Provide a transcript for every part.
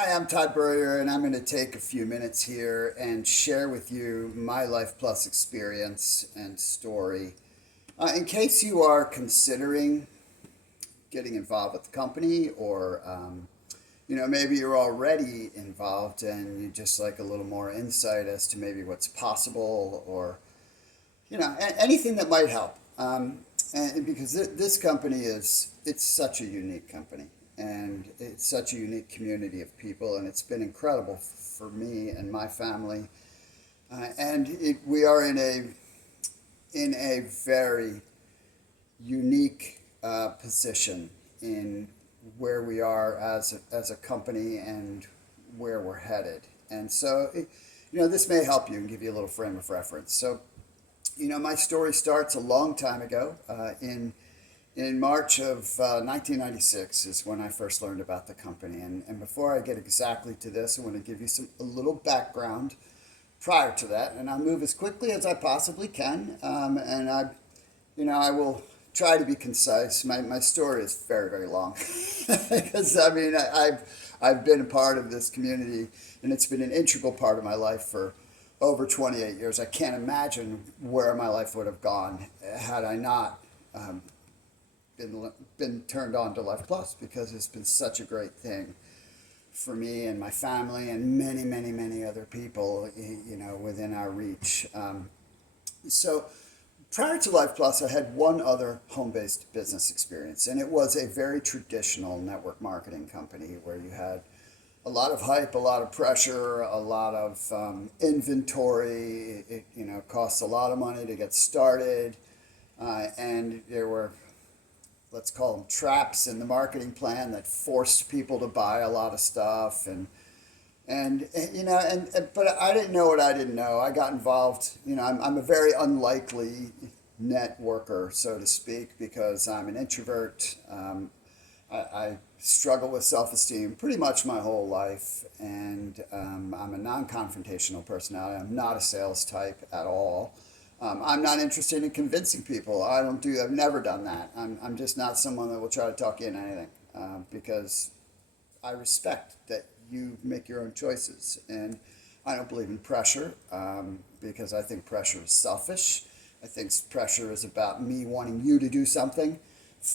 Hi, I'm Tburrier, and I'm going to take a few minutes here and share with you my Lifeplus experience and story. In case you are considering getting involved with the company, or maybe you're already involved and you just like a little more insight as to maybe what's possible, or anything that might help. And because this company it's such a unique company, and it's such a unique community of people, and it's been incredible for me and my family. We are in a very unique position in where we are as a company and where we're headed. And so, this may help you and give you a little frame of reference. So, my story starts a long time ago. In March of 1996 is when I first learned about the company. And before I get exactly to this, I want to give you a little background prior to that, and I'll move as quickly as I possibly can. I will try to be concise. My story is very, very long because I've been a part of this community, and it's been an integral part of my life for over 28 years. I can't imagine where my life would have gone had I not been turned on to Lifeplus, because it's been such a great thing for me and my family and many, many, many other people, within our reach. So prior to Lifeplus, I had one other home-based business experience, and it was a very traditional network marketing company where you had a lot of hype, a lot of pressure, a lot of inventory. It costs a lot of money to get started, and there were, let's call them, traps in the marketing plan that forced people to buy a lot of stuff. But I didn't know what I didn't know. I got involved. I'm a very unlikely networker, so to speak, because I'm an introvert. I struggle with self-esteem pretty much my whole life, and I'm a non-confrontational personality. I'm not a sales type at all. I'm not interested in convincing people. I've never done that. I'm just not someone that will try to talk you into anything, because I respect that you make your own choices. And I don't believe in pressure, because I think pressure is selfish. I think pressure is about me wanting you to do something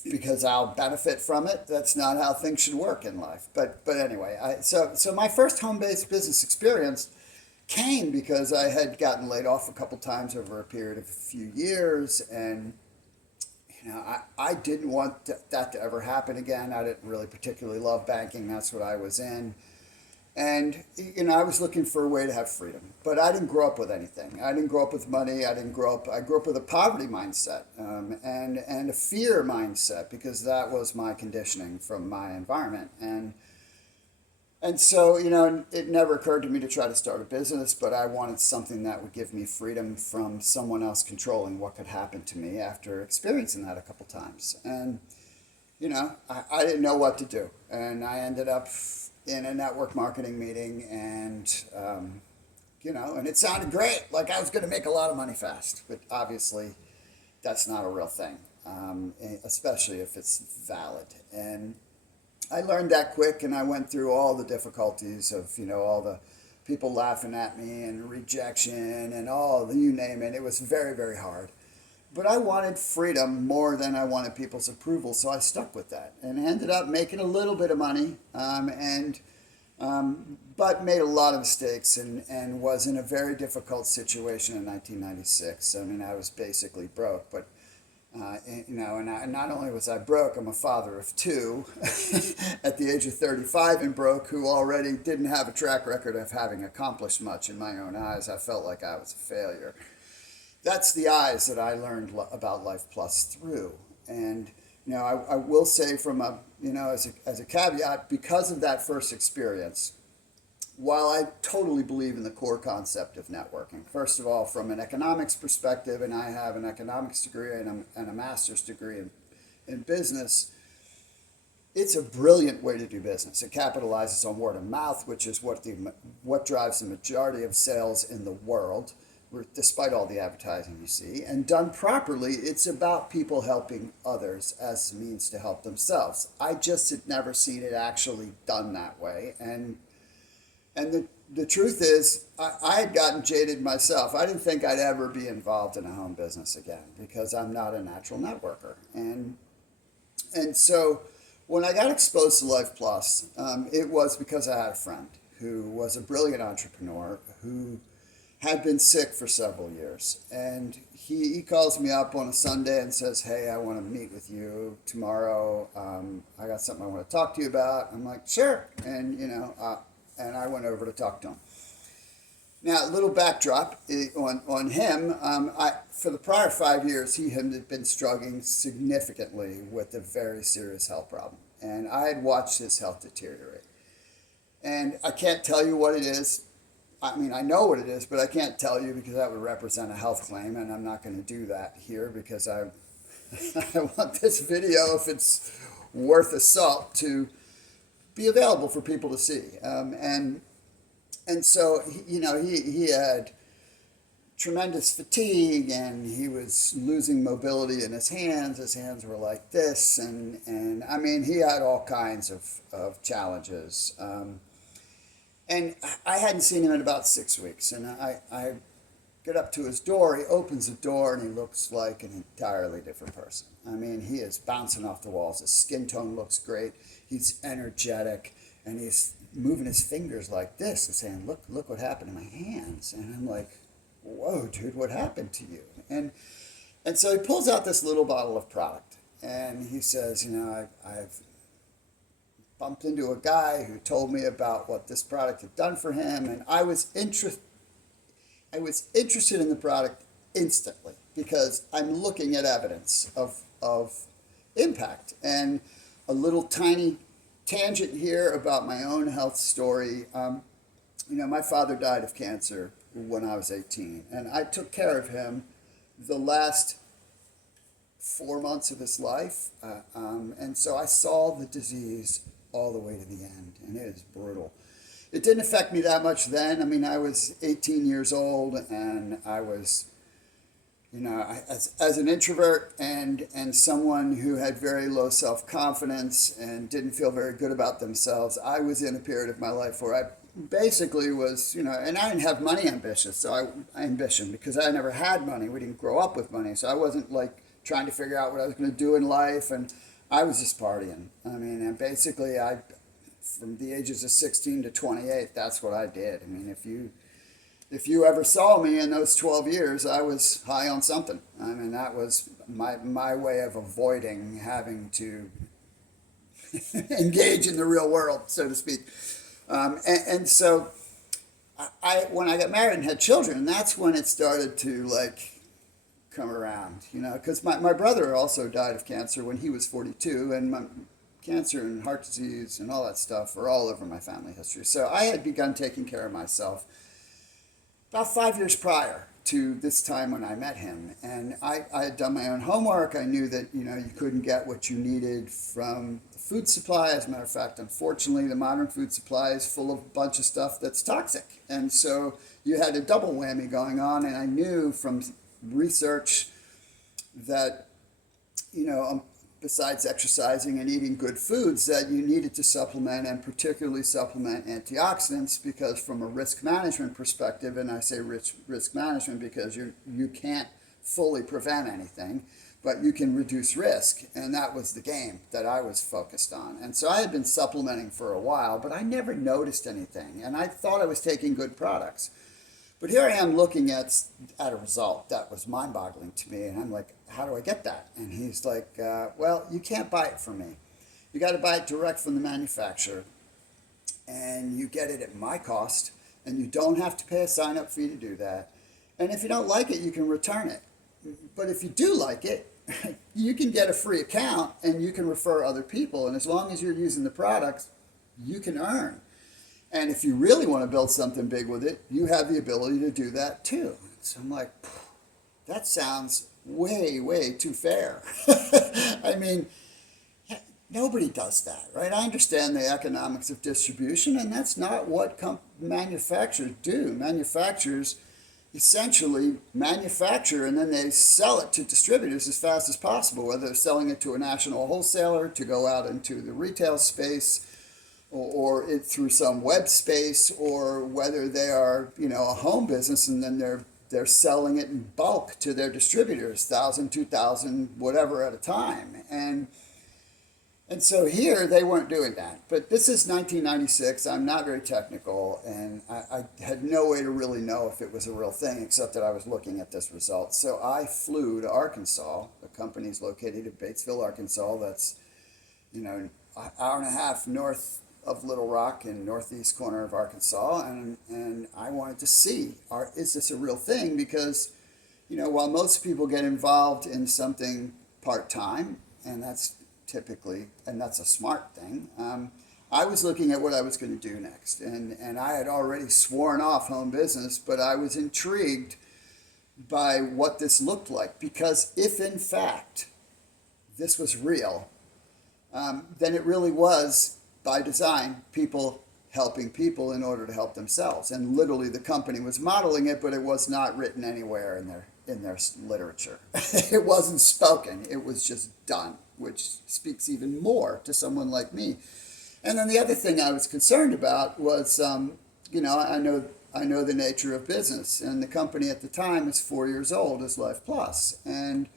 because I'll benefit from it. That's not how things should work in life. But anyway, so my first home-based business experience came because I had gotten laid off a couple times over a period of a few years, and I didn't want that to ever happen again. I didn't really particularly love banking. That's what I was in. And I was looking for a way to have freedom, but I didn't grow up with anything. I didn't grow up with money. I grew up with a poverty mindset, and a fear mindset, because that was my conditioning from my environment. And so, it never occurred to me to try to start a business, but I wanted something that would give me freedom from someone else controlling what could happen to me after experiencing that a couple times. And, I didn't know what to do. And I ended up in a network marketing meeting, and, and it sounded great. Like I was going to make a lot of money fast, but obviously that's not a real thing, especially if it's valid. And I learned that quick, and I went through all the difficulties of, all the people laughing at me and rejection and all, you name it. It was very, very hard. But I wanted freedom more than I wanted people's approval, so I stuck with that and ended up making a little bit of money, but made a lot of mistakes, and was in a very difficult situation in 1996. I was basically broke, but and not only was I broke, I'm a father of two at the age of 35 and broke, who already didn't have a track record of having accomplished much in my own eyes. I felt like I was a failure. That's the eyes that I learned about Lifeplus through. And, I will say from as a caveat, because of that first experience, while I totally believe in the core concept of networking, first of all, from an economics perspective, and I have an economics degree and a master's degree in business, it's a brilliant way to do business. It capitalizes on word of mouth, which is what drives the majority of sales in the world, despite all the advertising you see. And done properly, it's about people helping others as a means to help themselves. I just had never seen it actually done that way. And And the truth is, I had gotten jaded myself. I didn't think I'd ever be involved in a home business again because I'm not a natural networker. And so when I got exposed to Lifeplus, it was because I had a friend who was a brilliant entrepreneur who had been sick for several years. And he calls me up on a Sunday and says, "Hey, I want to meet with you tomorrow. I got something I want to talk to you about." I'm like, "Sure." And I went over to talk to him. Now, a little backdrop on him. For the prior 5 years, he had been struggling significantly with a very serious health problem. And I had watched his health deteriorate. And I can't tell you what it is. I mean, I know what it is, but I can't tell you because that would represent a health claim, and I'm not going to do that here because I want this video, if it's worth a salt, to be available for people to see. And so, he had tremendous fatigue, and he was losing mobility in his hands. His hands were like this, and I mean, he had all kinds of challenges. And I hadn't seen him in about 6 weeks, and I get up to his door. He opens the door, and he looks like an entirely different person. I mean, he is bouncing off the walls. His skin tone looks great. He's energetic, and he's moving his fingers like this and saying, look what happened to my hands. And I'm like, whoa, dude, what happened to you? And so he pulls out this little bottle of product, and he says, I've bumped into a guy who told me about what this product had done for him, and I was interested in the product instantly because I'm looking at evidence of impact. And a little tiny tangent here about my own health story. My father died of cancer when I was 18, and I took care of him the last 4 months of his life, and so I saw the disease all the way to the end, and it is brutal. It didn't affect me that much then. I mean, I was 18 years old, and I was, as an introvert and someone who had very low self-confidence and didn't feel very good about themselves, I was in a period of my life where I basically was, and I didn't have money ambition because I never had money. We didn't grow up with money, so I wasn't like trying to figure out what I was going to do in life, and I was just partying. I mean, and basically from the ages of 16 to 28, that's what I did. I mean, if you ever saw me in those 12 years, I was high on something. I mean, that was my way of avoiding having to engage in the real world, so to speak. And so when I got married and had children, that's when it started to come around, because my brother also died of cancer when he was 42, and my cancer and heart disease and all that stuff are all over my family history. So I had begun taking care of myself about 5 years prior to this time when I met him. And I had done my own homework. I knew that, you couldn't get what you needed from the food supply. As a matter of fact, unfortunately, the modern food supply is full of a bunch of stuff that's toxic. And so you had a double whammy going on. And I knew from research that, besides exercising and eating good foods, that you needed to supplement, and particularly supplement antioxidants, because from a risk management perspective, and I say risk management because you can't fully prevent anything, but you can reduce risk, and that was the game that I was focused on. And so I had been supplementing for a while, but I never noticed anything, and I thought I was taking good products. But here I am looking at a result that was mind-boggling to me, and I'm like, how do I get that? And he's like, well, you can't buy it from me. You got to buy it direct from the manufacturer, and you get it at my cost, and you don't have to pay a sign-up fee to do that. And if you don't like it, you can return it. But if you do like it, you can get a free account, and you can refer other people, and as long as you're using the products, you can earn. And if you really want to build something big with it, you have the ability to do that too. So I'm like, that sounds way, way too fair. I mean, nobody does that, right? I understand the economics of distribution, and that's not what manufacturers do. Manufacturers essentially manufacture, and then they sell it to distributors as fast as possible, whether they're selling it to a national wholesaler to go out into the retail space, or it through some web space, or whether they are, a home business and then they're selling it in bulk to their distributors, 1,000, 2,000, whatever at a time. And so here they weren't doing that. But this is 1996. I'm not very technical, and I had no way to really know if it was a real thing except that I was looking at this result. So I flew to Arkansas. The company's located in Batesville, Arkansas. That's, an hour and a half north of Little Rock in northeast corner of Arkansas. And I wanted to see, is this a real thing? Because, while most people get involved in something part-time, and that's a smart thing. I was looking at what I was going to do next, and I had already sworn off home business, but I was intrigued by what this looked like, because if in fact this was real, then it really was by design people helping people in order to help themselves, and literally the company was modeling it, but it was not written anywhere in their literature. It wasn't spoken, it was just done, which speaks even more to someone like me. And then the other thing I was concerned about was, I know the nature of business, and the company at the time was 4 years old as Lifeplus. And,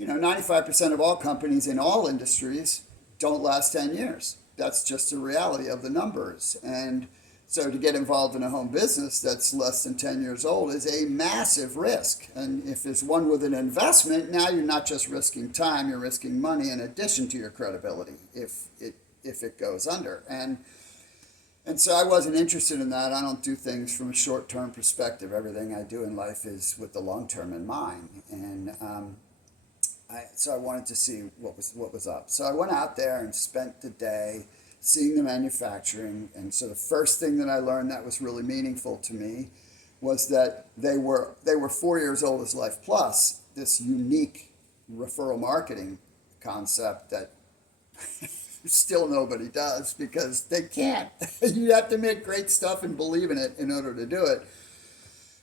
95% of all companies in all industries don't last 10 years. That's just the reality of the numbers. And so to get involved in a home business that's less than 10 years old is a massive risk. And if there's one with an investment, now you're not just risking time, you're risking money in addition to your credibility if it goes under. And so I wasn't interested in that. I don't do things from a short-term perspective. Everything I do in life is with the long-term in mind. And so I wanted to see what was up. So I went out there and spent the day seeing the manufacturing. And so the first thing that I learned that was really meaningful to me was that they were 4 years old as Lifeplus, this unique referral marketing concept that still nobody does because they can't. You have to make great stuff and believe in it in order to do it.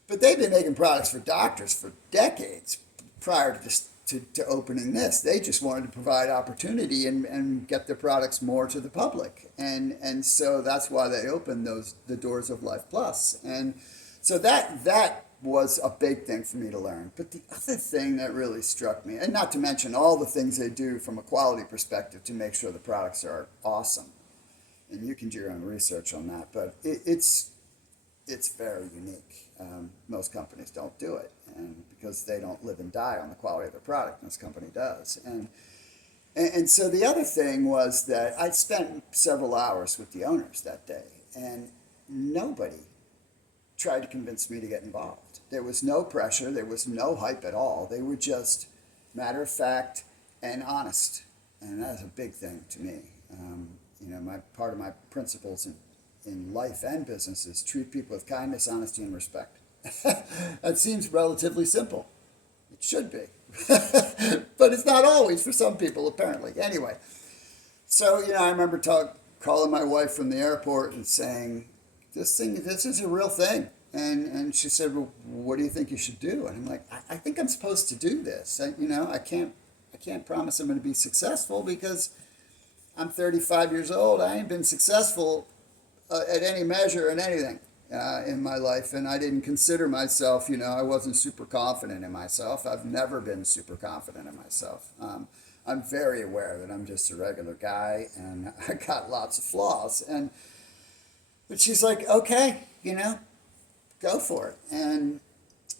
But they've been making products for doctors for decades prior to opening this. They just wanted to provide opportunity and get their products more to the public. And so that's why they opened the doors of Lifeplus. And so that was a big thing for me to learn. But the other thing that really struck me, and not to mention all the things they do from a quality perspective to make sure the products are awesome. And you can do your own research on that, but it's very unique. Most companies don't do it, and because they don't live and die on the quality of their product, and this company does. And so the other thing was that I spent several hours with the owners that day, and nobody tried to convince me to get involved. There was no pressure, there was no hype at all. They were just matter of fact and honest, and that's a big thing to me. Part of my principles in life and business is treat people with kindness, honesty, and respect. That seems relatively simple. It should be. But it's not always for some people, apparently. Anyway, so, I remember calling my wife from the airport and saying, this is a real thing. And she said, well, what do you think you should do? And I'm like, I think I'm supposed to do this. I can't promise I'm going to be successful because I'm 35 years old. I ain't been successful at any measure in anything in my life. And I didn't consider myself, I wasn't super confident in myself. I've never been super confident in myself. I'm very aware that I'm just a regular guy and I got lots of flaws. But she's like, okay, go for it. And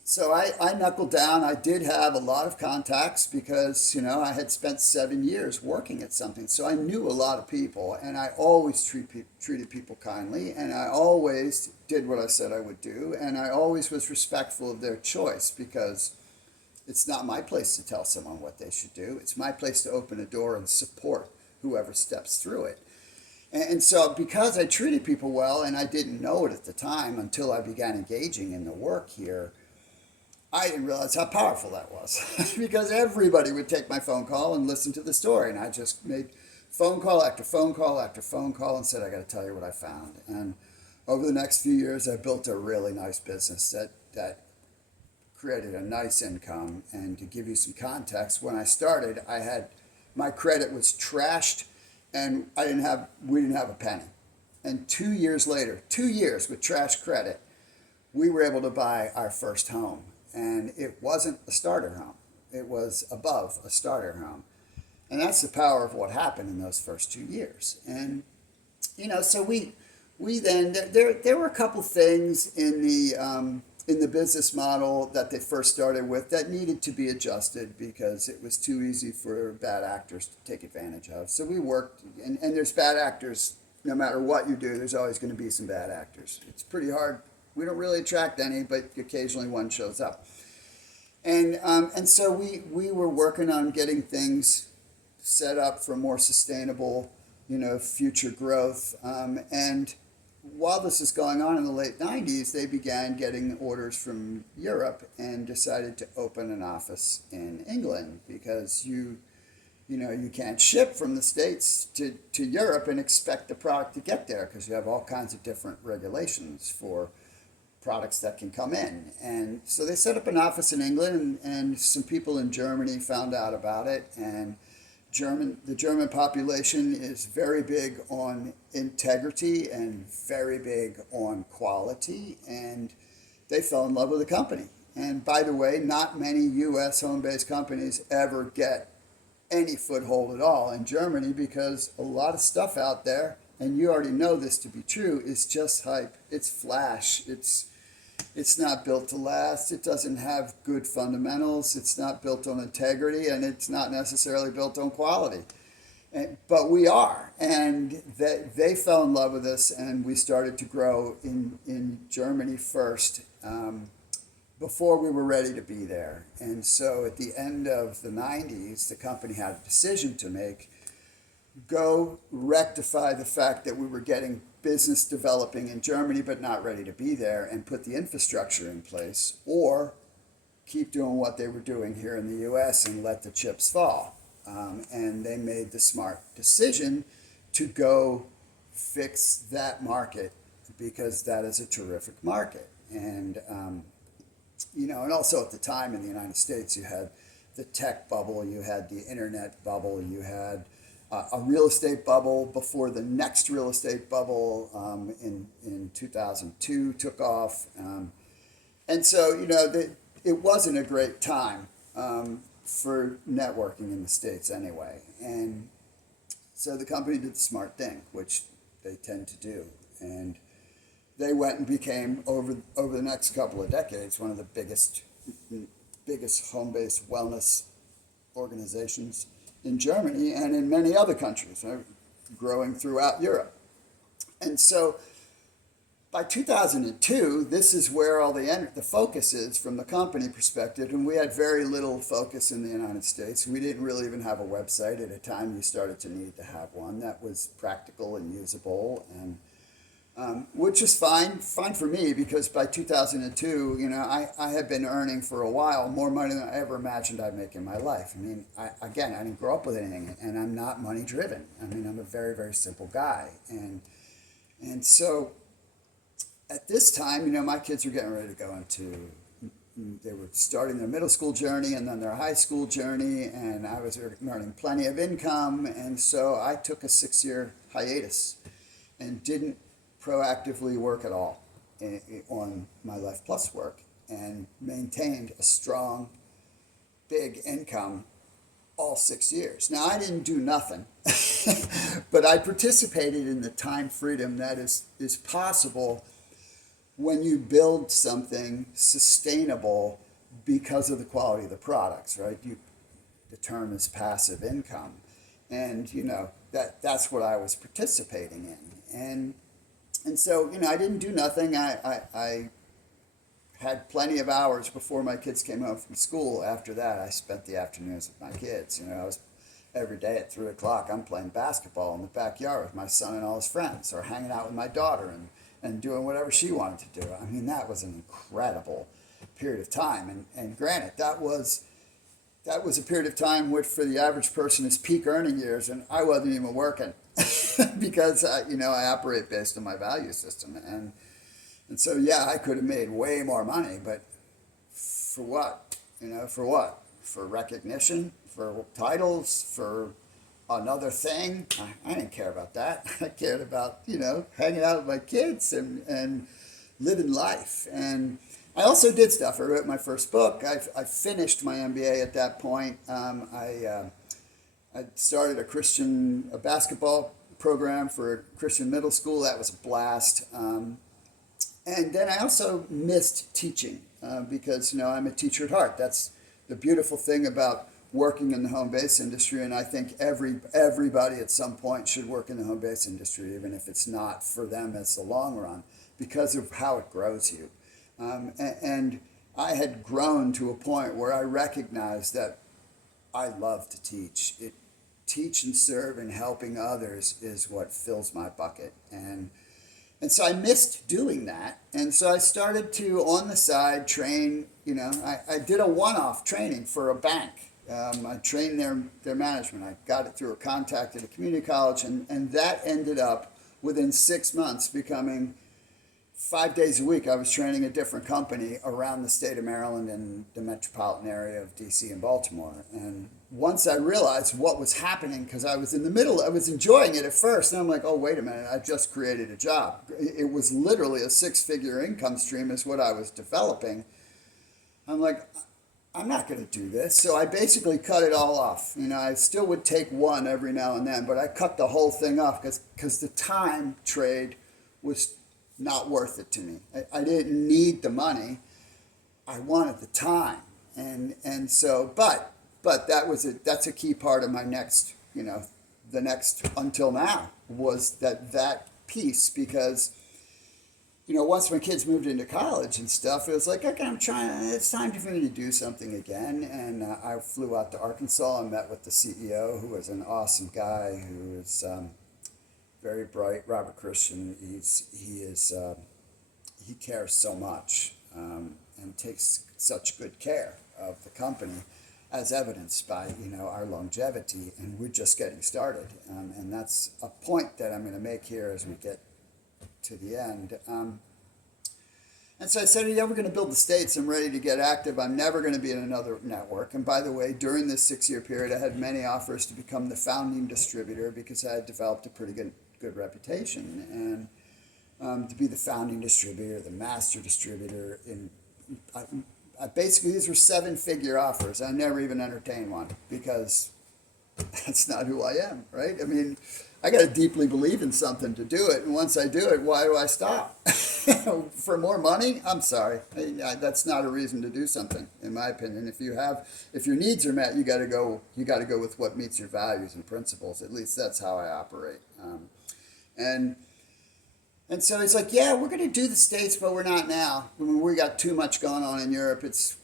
so I knuckled down. I did have a lot of contacts because, I had spent 7 years working at something. So I knew a lot of people, and I always treated people kindly, and I always did what I said I would do, and I always was respectful of their choice because it's not my place to tell someone what they should do. It's my place to open a door and support whoever steps through it. And so because I treated people well, and I didn't know it at the time until I began engaging in the work here, I didn't realize how powerful that was because everybody would take my phone call and listen to the story. And I just made phone call after phone call after phone call and said, I got to tell you what I found. And over the next few years, I built a really nice business that created a nice income. And to give you some context, when I started, my credit was trashed and we didn't have a penny. And 2 years later, 2 years with trash credit, we were able to buy our first home. And it wasn't a starter home, it was above a starter home. And that's the power of what happened in those first 2 years. And, so we then, there were a couple things in the business model that they first started with that needed to be adjusted because it was too easy for bad actors to take advantage of. So we worked, and there's bad actors no matter what you do, there's always going to be some bad actors. It's pretty hard. We don't really attract any, but occasionally one shows up. And so we were working on getting things set up for more sustainable, future growth. And while this is going on in the late 90s, they began getting orders from Europe and decided to open an office in England because you can't ship from the States to Europe and expect the product to get there because you have all kinds of different regulations for products that can come in. And so they set up an office in England, and some people in Germany found out about it. And the German population is very big on integrity and very big on quality, and they fell in love with the company. And by the way, not many U.S. home-based companies ever get any foothold at all in Germany because a lot of stuff out there, and you already know this to be true, is just hype. It's flash. It's not built to last. It doesn't have good fundamentals. It's not built on integrity, and it's not necessarily built on quality. But we are, and they fell in love with us, and we started to grow in Germany first before we were ready to be there. And so at the end of the 90s, the company had a decision to make: go rectify the fact that we were getting business developing in Germany but not ready to be there and put the infrastructure in place, or keep doing what they were doing here in the US and let the chips fall. And they made the smart decision to go fix that market because that is a terrific market. And, and also at the time in the United States, you had the tech bubble, you had the internet bubble, you had a real estate bubble before the next real estate bubble in 2002 took off. And so, it wasn't a great time for networking in the States anyway. And so the company did the smart thing, which they tend to do. And they went and became, over the next couple of decades, one of the biggest home-based wellness organizations in Germany and in many other countries, right? Growing throughout Europe. And so by 2002, this is where all the focus is from the company perspective, and we had very little focus in the United States. We didn't really even have a website at a time you started to need to have one that was practical and usable, and which is fine for me because by 2002, I had been earning for a while more money than I ever imagined I'd make in my life. I mean, I didn't grow up with anything, and I'm not money driven. I mean, I'm a very, very simple guy, and so at this time, my kids were getting ready to go into. They were starting their middle school journey and then their high school journey, and I was earning plenty of income, and so I took a 6-year hiatus and didn't proactively work at all on my Lifeplus work, and maintained a strong, big income all 6 years. Now, I didn't do nothing, but I participated in the time freedom that is possible when you build something sustainable because of the quality of the products, right? The term is passive income, and that's what I was participating in, and so I didn't do nothing. I had plenty of hours before my kids came home from school. After that, I spent the afternoons with my kids. I was every day at 3:00. I'm playing basketball in the backyard with my son and all his friends, or hanging out with my daughter and doing whatever she wanted to do. I mean, that was an incredible period of time. And granted, that was a period of time which for the average person is peak earning years, and I wasn't even working because I operate based on my value system. And so, yeah, I could have made way more money, but for what? For what? For recognition, for titles, for another thing. I didn't care about that. I cared about, hanging out with my kids and living life. And I also did stuff. I wrote my first book. I finished my MBA at that point. I started a basketball program for a Christian middle school. That was a blast. And then I also missed teaching because, I'm a teacher at heart. That's the beautiful thing about working in the home base industry, and I think everybody at some point should work in the home base industry, even if it's not for them as the long run, because of how it grows you. And I had grown to a point where I recognized that I love to teach. Teach and serve and helping others is what fills my bucket. And so I missed doing that. And so I started to, on the side, train. I did a one-off training for a bank. I trained their management. I got it through a contact at a community college, and that ended up within 6 months becoming 5 days a week. I was training a different company around the state of Maryland and the metropolitan area of DC and Baltimore. And once I realized what was happening, because I was in the middle, I was enjoying it at first, and I'm like, oh, wait a minute, I just created a job. It was literally a 6-figure income stream is what I was developing. I'm like, I'm not going to do this. So I basically cut it all off. I still would take one every now and then, but I cut the whole thing off because the time trade was not worth it to me. I didn't need the money. I wanted the time. And so, but that's a key part of my next, the next until now was that piece, because once my kids moved into college and stuff, it was like, okay, it's time for me to do something again. And I flew out to Arkansas and met with the CEO, who was an awesome guy, who is very bright, Robert Christian. He cares so much and takes such good care of the company, as evidenced by, our longevity. And we're just getting started. And that's a point that I'm going to make here as we get to the end. And so I said, we're going to build the States. I'm ready to get active. I'm never going to be in another network. And by the way, during this 6-year period, I had many offers to become the founding distributor because I had developed a pretty good reputation. And to be the founding distributor, the master distributor, I basically, these were 7-figure offers. I never even entertained one because that's not who I am, right? I mean, I got to deeply believe in something to do it. And once I do it, why do I stop? For more money? I'm sorry. That's not a reason to do something, in my opinion. If your needs are met, you got to go with what meets your values and principles. At least that's how I operate. And so it's like, yeah, we're going to do the States, but we're not now. I mean, we got too much going on in Europe. It's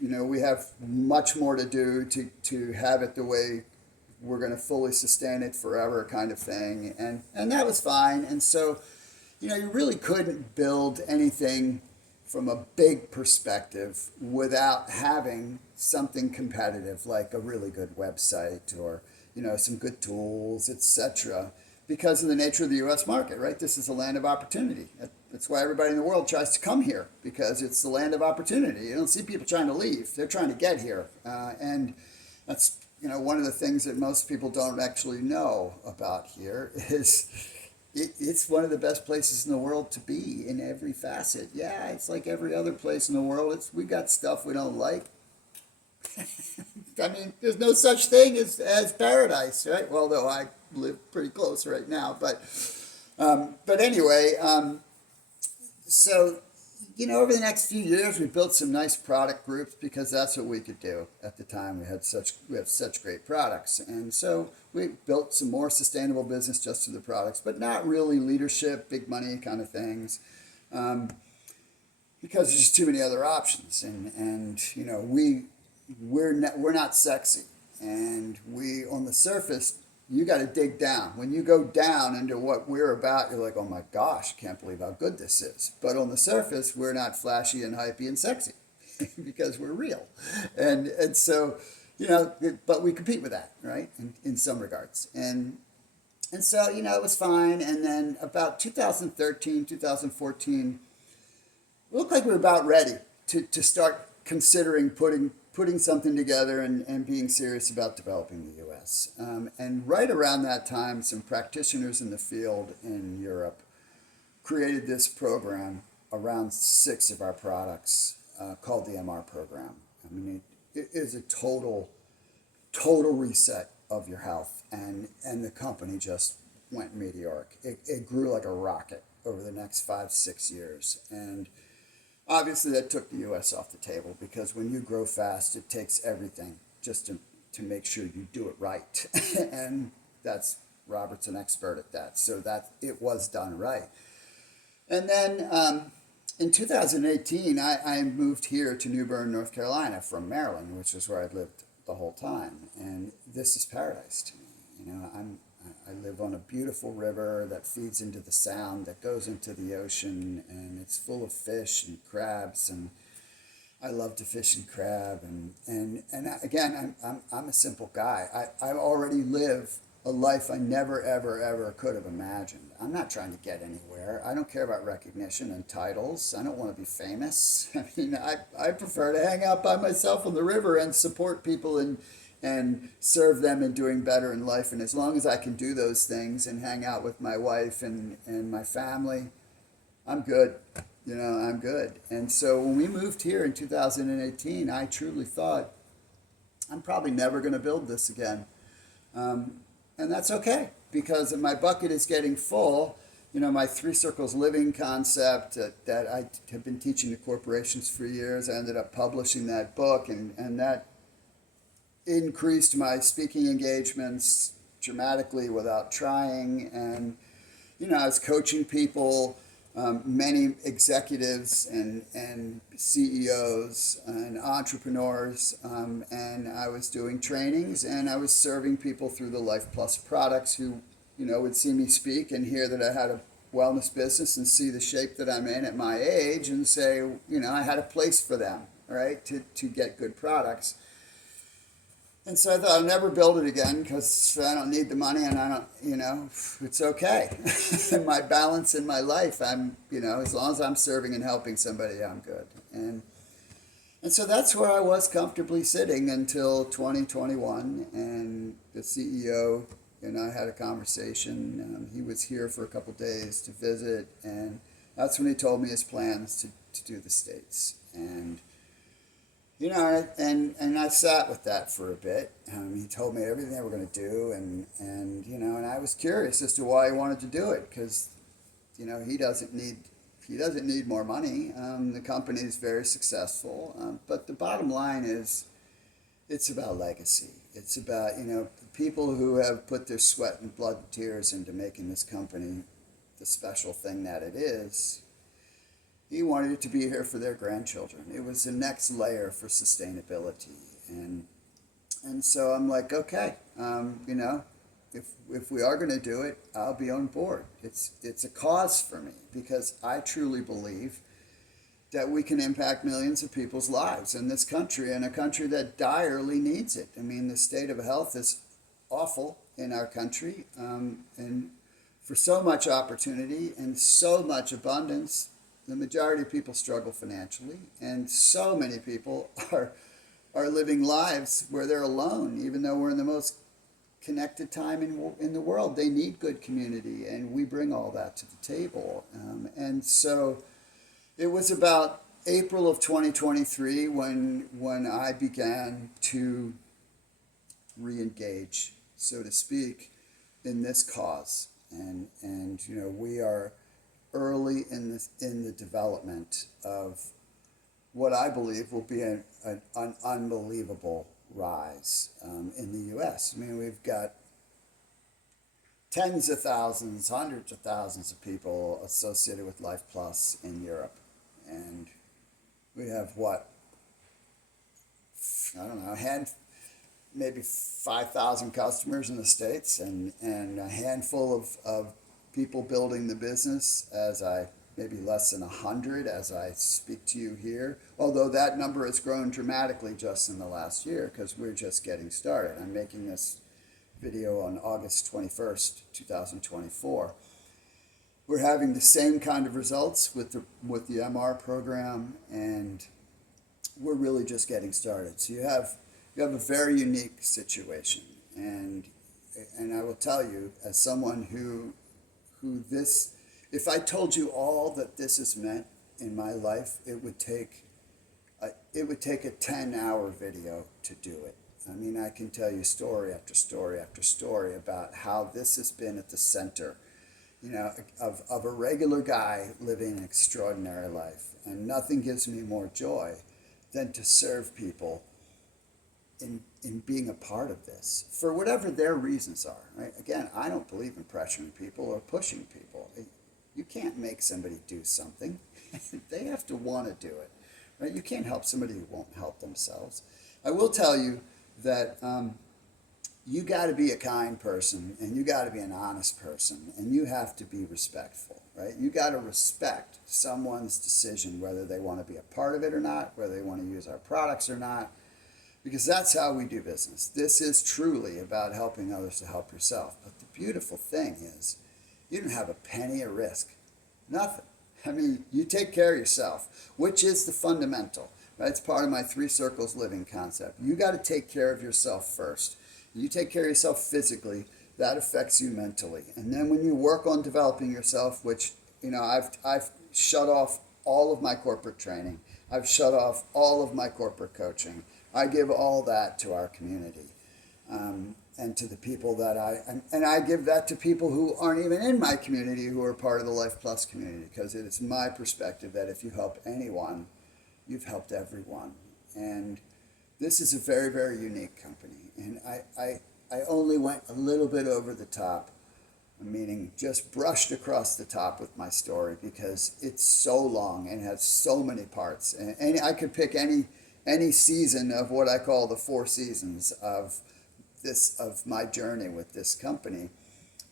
we have much more to do to have it the way we're going to fully sustain it forever kind of thing. And that was fine. And so, you really couldn't build anything from a big perspective without having something competitive, like a really good website or, some good tools, etc., because of the nature of the U.S. market, right? This is a land of opportunity. That's why everybody in the world tries to come here, because it's the land of opportunity. You don't see people trying to leave. They're trying to get here. And that's, one of the things that most people don't actually know about here is it's one of the best places in the world to be in every facet. Yeah, it's like every other place in the world. We got stuff we don't like. I mean, there's no such thing as paradise, right? Well, though I live pretty close right now, but anyway, so over the next few years, we built some nice product groups because that's what we could do at the time. We have such great products, and so we built some more sustainable business just through the products, but not really leadership, big money kind of things, because there's just too many other options, and we're not sexy, and on the surface, you got to dig down. When you go down into what we're about, you're like, oh my gosh, can't believe how good this is. But on the surface, we're not flashy and hypey and sexy because we're real. And so, but we compete with that, right? In some regards. And so, it was fine. And then about 2013, 2014, it looked like we were about ready to start considering putting putting something together and being serious about developing the U.S. And right around that time, some practitioners in the field in Europe created this program around 6 of our products called the MR program. I mean, it is a total reset of your health, and the company just went meteoric. It grew like a rocket over the next 5-6 years, and obviously that took the U.S. off the table, because when you grow fast, it takes everything just to make sure you do it right. And that's Robert's an expert at that, so that it was done right. And then in 2018, I moved here to New Bern, North Carolina from Maryland, which is where I'd lived the whole time. And this is paradise to me. You know, I live on a beautiful river that feeds into the Sound, that goes into the ocean, and it's full of fish and crabs, and I love to fish and crab. And again, I'm a simple guy. I already live a life I never, ever, ever could have imagined. I'm not trying to get anywhere. I don't care about recognition and titles. I don't want to be famous. I mean, I prefer to hang out by myself on the river and support people and serve them in doing better in life. And as long as I can do those things and hang out with my wife and my family, I'm good. You know, I'm good. And so when we moved here in 2018, I truly thought, I'm probably never going to build this again. And that's okay, because my bucket is getting full. You know, my 3 circles living concept that I have been teaching to corporations for years, I ended up publishing that book, and that increased my speaking engagements dramatically without trying. And, you know, I was coaching people, many executives and CEOs and entrepreneurs, and I was doing trainings, and I was serving people through the Lifeplus products who, you know, would see me speak and hear that I had a wellness business and see the shape that I'm in at my age and say, you know, I had a place for them, right, to get good products. And so I thought I'll never build it again, because I don't need the money, and I don't, you know, it's okay. My balance in my life, you know, as long as I'm serving and helping somebody, I'm good. And so that's where I was comfortably sitting until 2021, and the CEO and I had a conversation. He was here for a couple days to visit, and that's when he told me his plans to do the States. And you know, and I sat with that for a bit. He told me everything they were going to do, and you know, and I was curious as to why he wanted to do it, because, you know, he doesn't need more money. The company is very successful, but the bottom line is, it's about legacy. It's about, you know, people who have put their sweat and blood and tears into making this company the special thing that it is. He wanted it to be here for their grandchildren. It was the next layer for sustainability. And so I'm like, okay, you know, if we are going to do it, I'll be on board. It's a cause for me, because I truly believe that we can impact millions of people's lives in this country, and a country that direly needs it. I mean, the state of health is awful in our country, and for so much opportunity and so much abundance, the majority of people struggle financially, and so many people are living lives where they're alone, even though we're in the most connected time in the world. They need good community, and we bring all that to the table. And so it was about April of 2023 when I began to re-engage, so to speak, in this cause. And you know, we are early in the development of what I believe will be an unbelievable rise in the U.S. I mean, we've got tens of thousands, hundreds of thousands of people associated with Lifeplus in Europe, and we have what, I don't know, maybe 5,000 customers in the States, and a handful of people building the business, maybe less than 100 as I speak to you here, although that number has grown dramatically just in the last year, because we're just getting started. I'm making this video on August 21st, 2024. We're having the same kind of results with the MR program, and we're really just getting started. So you have a very unique situation, and I will tell you, as someone who this, if I told you all that this has meant in my life, it would take a 10-hour video to do it. I mean, I can tell you story after story after story about how this has been at the center, of a regular guy living an extraordinary life. And nothing gives me more joy than to serve people in being a part of this, for whatever their reasons are, right? Again, I don't believe in pressuring people or pushing people. You can't make somebody do something. They have to want to do it, right? You can't help somebody who won't help themselves. I will tell you that you got to be a kind person, and you got to be an honest person, and you have to be respectful, right? You got to respect someone's decision, whether they want to be a part of it or not, whether they want to use our products or not, because that's how we do business. This is truly about helping others to help yourself. But the beautiful thing is, you don't have a penny of risk, nothing. I mean, you take care of yourself, which is the fundamental, right? It's part of my 3 circles living concept. You got to take care of yourself first. You take care of yourself physically, that affects you mentally. And then when you work on developing yourself, which, I've shut off all of my corporate training. I've shut off all of my corporate coaching. I give all that to our community, and to the people that I give that to people who aren't even in my community, who are part of the Lifeplus community, because it is my perspective that if you help anyone, you've helped everyone. And this is a very, very unique company. And I only went a little bit over the top, meaning just brushed across the top with my story, because it's so long and has so many parts. And I could pick any season of what I call the 4 seasons of my journey with this company,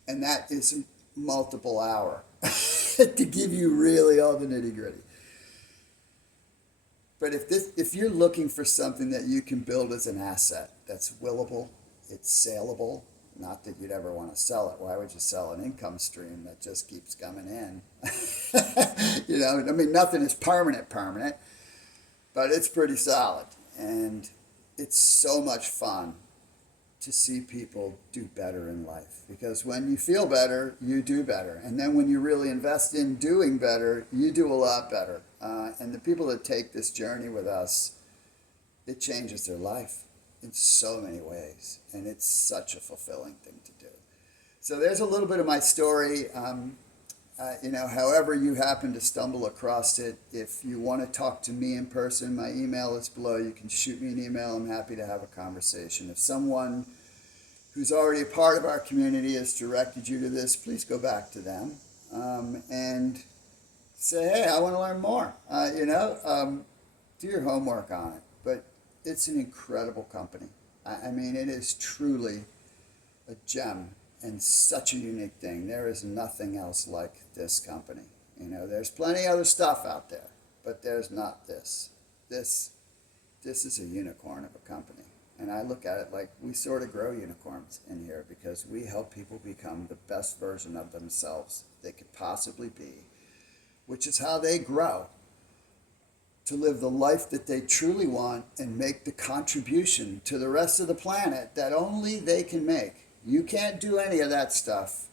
and that is multiple hour to give you really all the nitty gritty. But if you're looking for something that you can build as an asset that's willable, it's saleable, not that you'd ever want to sell it. Why would you sell an income stream that just keeps coming in? I mean, nothing is permanent, but it's pretty solid. And it's so much fun to see people do better in life, because when you feel better, you do better. And then when you really invest in doing better, you do a lot better. And the people that take this journey with us, it changes their life in so many ways. And it's such a fulfilling thing to do. So there's a little bit of my story. However you happen to stumble across it, if you want to talk to me in person, my email is below. You can shoot me an email. I'm happy to have a conversation. If someone who's already a part of our community has directed you to this, please go back to them and say, hey, I want to learn more. Do your homework on it. But it's an incredible company. I mean, it is truly a gem. And such a unique thing. There is nothing else like this company. There's plenty of other stuff out there, but there's not this. This is a unicorn of a company. And I look at it like we sort of grow unicorns in here, because we help people become the best version of themselves they could possibly be, which is how they grow to live the life that they truly want and make the contribution to the rest of the planet that only they can make. You can't do any of that stuff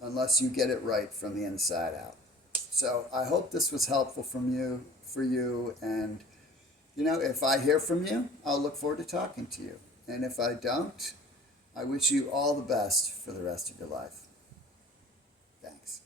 unless you get it right from the inside out. So I hope this was helpful for you. And, if I hear from you, I'll look forward to talking to you. And if I don't, I wish you all the best for the rest of your life. Thanks.